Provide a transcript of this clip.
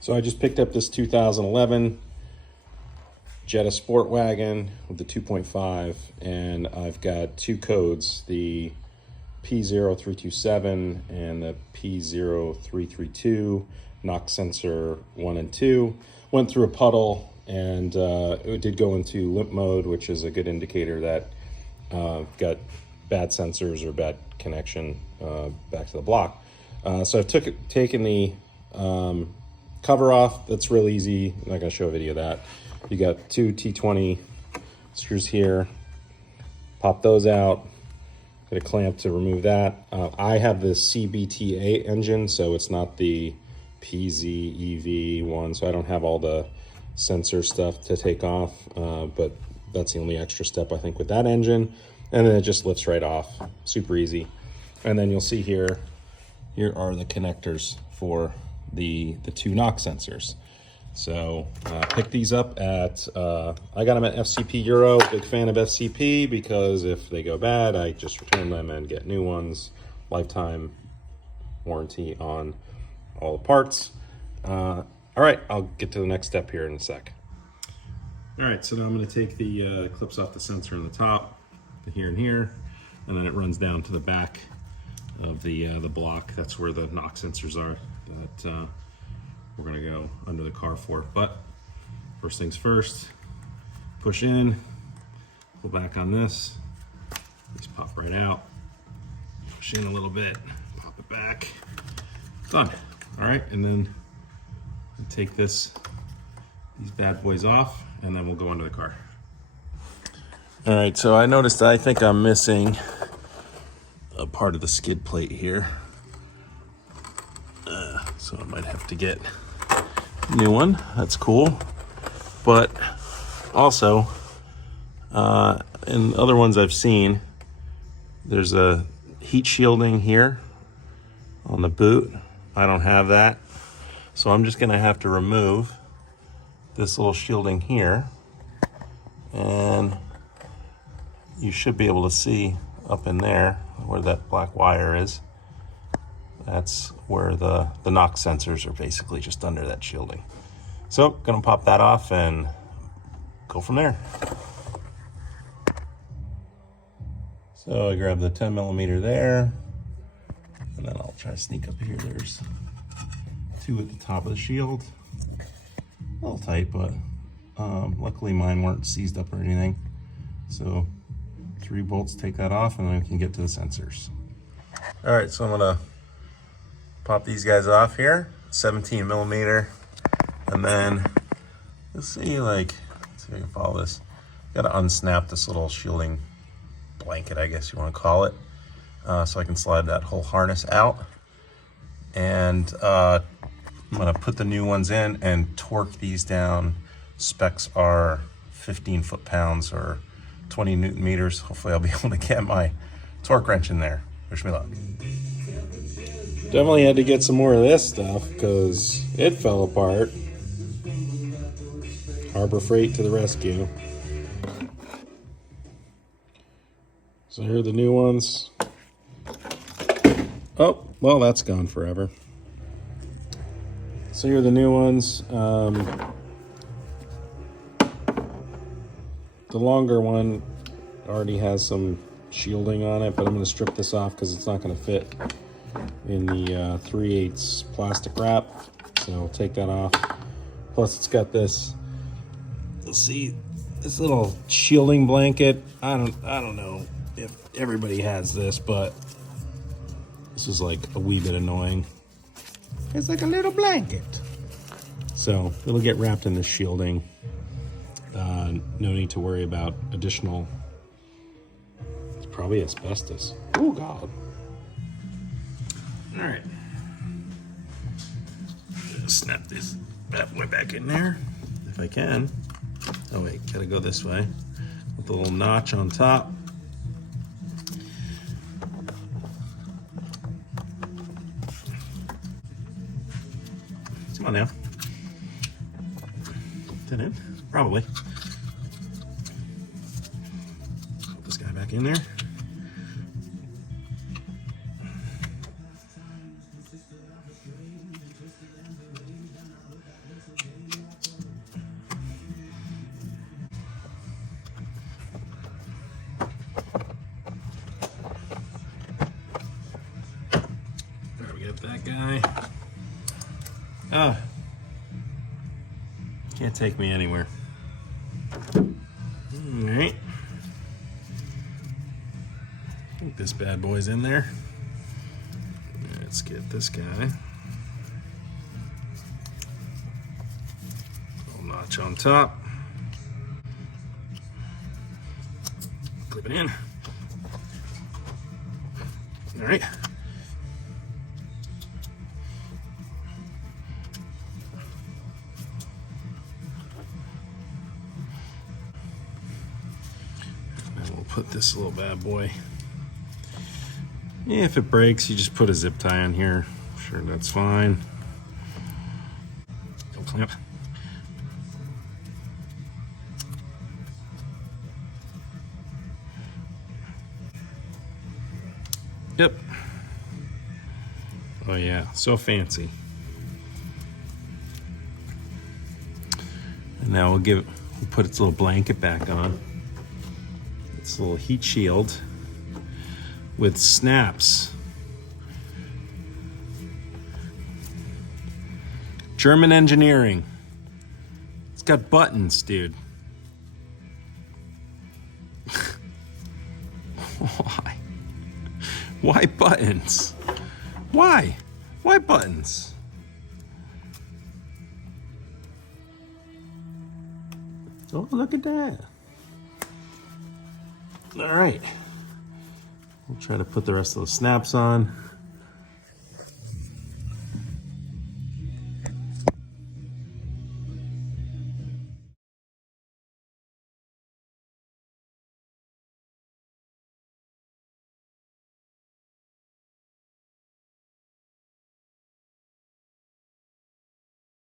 So I just picked up this 2011 Jetta Sportwagen with the 2.5, and I've got two codes, the P0327 and the P0332, knock sensor 1 and 2. Went through a puddle, and it did go into limp mode, which is a good indicator that got bad sensors or bad connection back to the block. So I've taken the cover off. That's real easy. I'm not going to show a video of that. You got two T20 screws here. Pop those out. Get a clamp to remove that. I have the CBTA engine, so it's not the PZEV one, so I don't have all the sensor stuff to take off, but that's the only extra step I think with that engine. And then it just lifts right off, super easy. And then you'll see here are the connectors for the two knock sensors. So pick these up at, I got them at FCP Euro. Big fan of FCP because if they go bad, I just return them and get new ones. Lifetime warranty on all the parts. All right, I'll get to the next step here in a sec. All right, so now I'm going to take the clips off the sensor on the top, the here and here, and then it runs down to the back of the block. That's where the knock sensors are that we're going to go under the car for. But first things first, push in, pull back on this, just pop right out, push in a little bit, pop it back, done. All right, and then take these bad boys off, and then we'll go under the car. All right, so I noticed I think I'm missing a part of the skid plate here. So I might have to get a new one. That's cool. But also, in other ones I've seen, there's a heat shielding here on the boot. I don't have that. So I'm just gonna have to remove this little shielding here, and you should be able to see up in there where that black wire is. That's where the knock sensors are basically just under that shielding. So gonna pop that off and go from there. So I grab the 10mm there, and then I'll try to sneak up here. There's two at the top of the shield. A little tight, but luckily mine weren't seized up or anything. So 3 bolts take that off, and then we can get to the sensors. All right, so I'm gonna pop these guys off here, 17mm, and then let's see if I can follow this. Gotta unsnap this little shielding blanket, I guess you want to call it, so I can slide that whole harness out. And I'm gonna put the new ones in and torque these down. Specs are 15 foot-pounds or 20 Newton meters. Hopefully I'll be able to get my torque wrench in there. Wish me luck. Definitely had to get some more of this stuff because it fell apart. Harbor Freight to the rescue. So here are the new ones. Oh, well, that's gone forever. So here are the new ones. The longer one already has some shielding on it, but I'm going to strip this off because it's not going to fit in the 3/8 plastic wrap. So I'll take that off. Plus it's got this, you'll see this little shielding blanket. I don't know if everybody has this, but this is like a wee bit annoying. It's like a little blanket. So it'll get wrapped in this shielding. No need to worry about additional, it's probably asbestos. Oh God. All right. Snap this bad boy back in there if I can. Oh wait, gotta go this way with the little notch on top. Come on now. That in? Probably. Put this guy back in there. guy. Oh, can't take me anywhere. All right. I think this bad boy's in there. Let's get this guy. Little notch on top. Clip it in. All right. And we'll put this little bad boy. Yeah, if it breaks, you just put a zip tie on here. Sure, that's fine. Don't clamp. Yep. Oh yeah, so fancy. And now we'll put its little blanket back on. Its little heat shield with snaps. German engineering. It's got buttons, dude. Why? Why buttons? Why? Why buttons? Oh, look at that. All right. We'll try to put the rest of the snaps on.